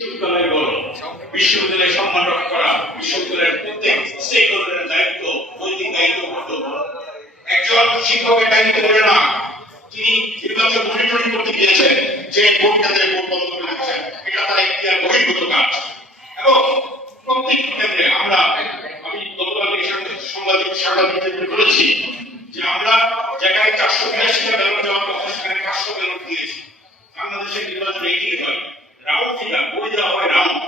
বিশ্ববিদ্যালয় বলো, বিশ্ববিদ্যালয়ের সম্মান রক্ষা করা বিশ্ববিদ্যালয়ের প্রত্যেক স্টেক হোল্ডারের দায়িত্ব, নৈতিক দায়িত্ব, কর্তব্য। একজন শিক্ষকের দায়িত্ব বলে না তিনি নির্বাচন মনিটরিং করতে গিয়েছেন, যে ভোট কেন্দ্রে ভোট বন্ধ করে দিচ্ছেন, এটা তার একটি বহির্ভূত কাজ। এবং প্রত্যেক কেন্দ্রে আমি গতকালকে সাংবাদিকদের বলেছি যে আমরা যেখানে 482টা ব্যালট দেওয়ার কথা সেখানে 500 ব্যালট দিয়েছি। বাংলাদেশের নির্বাচন এগিয়ে হয় রাউন্ড ফিগার বই দেওয়া হয় রাউন্ড।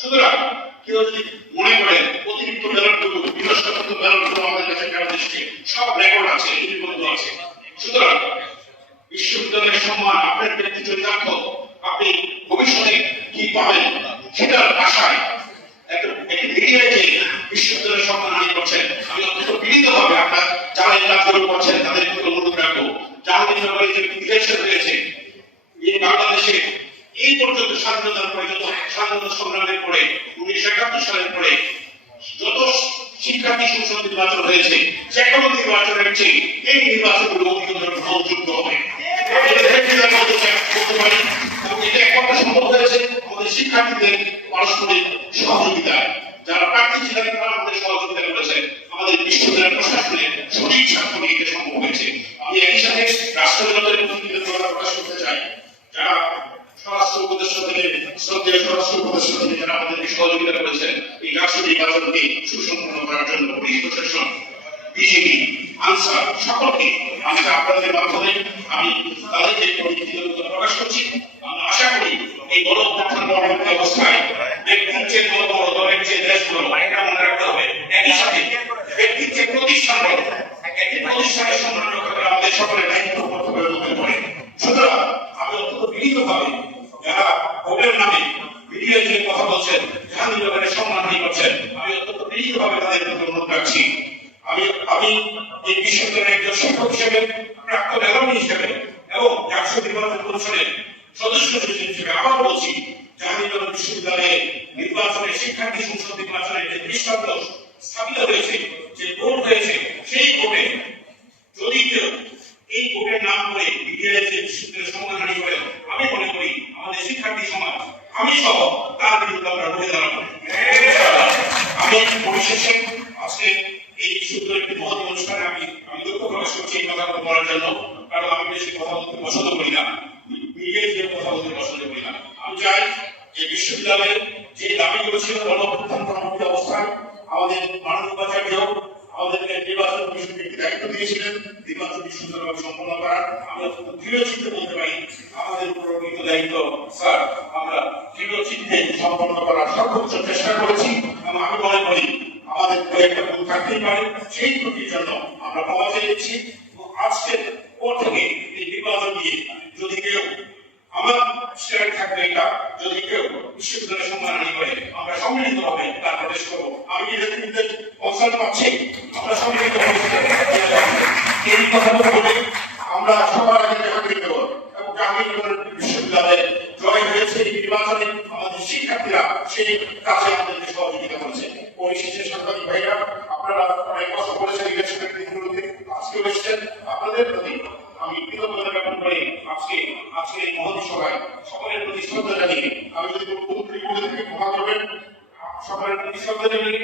সুতরাং কেউ যদি মনে করেন অতিরিক্ত ব্যালটগুলো বিনষ্টকৃত ব্যালটগুলো আমাদের কাছে নির্দিষ্ট সব রেকর্ড আছে, লিপিবদ্ধ আছে। সুতরাং বিশ্ববিদ্যালয়ের সম্মান, আপনার ব্যক্তি চরিতার্থ, আপনি ভবিষ্যতে কি পাবেন সেটার আশায় একটি মিডিয়ায় যে বিশ্ববিদ্যালয়ের সম্মান হানি করছেন, আমি অত্যন্ত বিনীতভাবে আপনার যারা এই কাজগুলো করছেন তাদের প্রতি অনুরোধ রাখবো। জাহাঙ্গীর নগরে যে ইলেকশন হয়েছে, এই বাংলাদেশে এই পর্যন্ত স্বাধীনতার পরে, যত স্বাধীনতা সংগ্রামের পরে 1971 সালের পরে যত শিক্ষার্থী সংসদ নির্বাচন হয়েছে, যে কোনো নির্বাচনের চেয়ে এই নির্বাচনগুলো অধিকতর গ্রহণযোগ্য হবে। এটা একমাত্র সম্ভব হয়েছে আমাদের শিক্ষার্থীদের পারস্পরিক সহযোগিতায়। যারা প্রার্থী ছিলেন তারা আমাদের সহযোগিতা করেছেন, আমাদের বিশ্ববিদ্যালয় প্রশাসনের সঠিক স্বার্থ নিয়ে সম্ভব হয়েছে। আমি একই সাথে রাষ্ট্রদলের প্রতি কৃতজ্ঞতা প্রকাশ করতে চাই, যারা স্বরাষ্ট্র উপদেষ্টা থেকে শ্রদ্ধেয় স্বরাষ্ট্র উপদেষ্টা থেকে যারা আমাদেরকে সহযোগিতা করেছেন এই রাষ্ট্র নির্বাচনকে সুসম্পন্ন করার জন্য, পুলিশ প্রশাসন, বিজেপি, আনসার, সকলকে আজকে আপনাদের মাধ্যমে আমি তাদেরকে কৃতজ্ঞতা প্রকাশ করছি। আমরা আশা করি এই গণ অভ্যুত্থান পরবর্তী অবস্থায় ব্যক্তির চেয়ে বড় বড়, দলের চেয়ে দেশ বড়, এটা মনে রাখতে হবে। একই সাথে ব্যক্তির চেয়ে প্রতিষ্ঠান বড়, একটি প্রতিষ্ঠানের সম্মান রক্ষা করা আমাদের সকলের দায়িত্ব কর্তব্যের মধ্যে পড়ে। সুতরাং আমি অত্যন্ত বিনীতভাবে যারা ভোটের নামে মিডিয়ায় যে কথা বলছেন, জাহাঙ্গীরনগরের সম্মানহানি করছেন, আমি অত্যন্ত বিনীতভাবে তাদের প্রতি অনুরোধ রাখছি। আমি এই বিশ্ববিদ্যালয়ের একজন শিক্ষক হিসেবে, প্রাক্তন এলামী হিসেবে এবং জাতীয় নির্বাচন কমিশনের সদস্য হিসেবে আবার বলছি, জাহাঙ্গীরনগর বিশ্ববিদ্যালয়ে নির্বাচনের শিক্ষার্থী সংসদ নির্বাচনের যে দৃষ্টান্ত স্থাপিত হয়েছে, যে ভোট হয়েছে, সেই ভোটে যদি কেউ এই ভোটের নাম করে মিডিয়ায় যে বিশ্ববিদ্যালয়ের সম্মানহানি করে, আমি মনে করি আমাদের শিক্ষার্থী সমাজ, আমি সহ তার বিরুদ্ধে আমরা রুখে দাঁড়াবো। আমি পরিশেষে আজকে এই বিশ্ববিদ্যালয়ের একটি মহৎ অনুষ্ঠানে আমি দুঃখ প্রকাশ করছি এই কথাগুলো বলার জন্য, কারণ আমি বেশি কথা বলতে পছন্দ করি না, মিডিয়ায় যে কথা বলতে পছন্দ করি না। আমি চাই যে বিশ্ববিদ্যালয়ের যে দাবিগুলো ছিল গণ অভ্যুত্থান পরবর্তী অবস্থায়, আমাদের মাননীয় উপাচার্য আমাদেরকে নির্বাচন কমিশনকে একটি দায়িত্ব দিয়েছিলেন নির্বাচন সুন্দরভাবে সম্পন্ন করার। আমি অত্যন্ত দৃঢ় চিত্তে বলতে পারি আমাদের উপর অর্পিত দায়িত্ব স্যার আমরা দৃঢ় চিত্তে সম্পন্ন করার সর্বোচ্চ চেষ্টা করেছি। এবং আমি মনে করি আমাদের কয়েকটা ভুল থাকতেই পারে, সেই ত্রুটির জন্য আমরা ক্ষমা চেয়েছি। আজকের পর থেকে এই নির্বাচন নিয়ে যদি কেউ, আমার স্ট্যান্ড থাকবে এটা, যদি কেউ বিশ্ববিদ্যালয়ের সম্মানহানি করে আমরা সম্মিলিত ভাবে তার প্রদেশ করবো। আমি নেতৃত্বের কনসার্ন পাচ্ছি, আমরা সম্মিলিত এই কথাটা বলে আমরা সবার আগে জাহাঙ্গীর দেবো এবং জাহাঙ্গীরনগর বিশ্ববিদ্যালয়ে জয় হয়েছে এই নির্বাচনে আমাদের শিক্ষার্থীরা সেই কাজে আমাদেরকে সহযোগিতা করেছে। পরিশেষে সাংবাদিক ভাইরা, আপনারা অনেক কষ্ট করেছেন ইলেকশনের দিনগুলোতে, আজকেও এসেছেন, আপনাদের প্রতি আমি কৃতজ্ঞতা জ্ঞাপন করে আজকে এই মহৎ সভায় সকলের প্রতি শ্রদ্ধা জানিয়ে, আমি যদি ক্ষমা করবেন, সকলের প্রতি শ্রদ্ধা জানিয়ে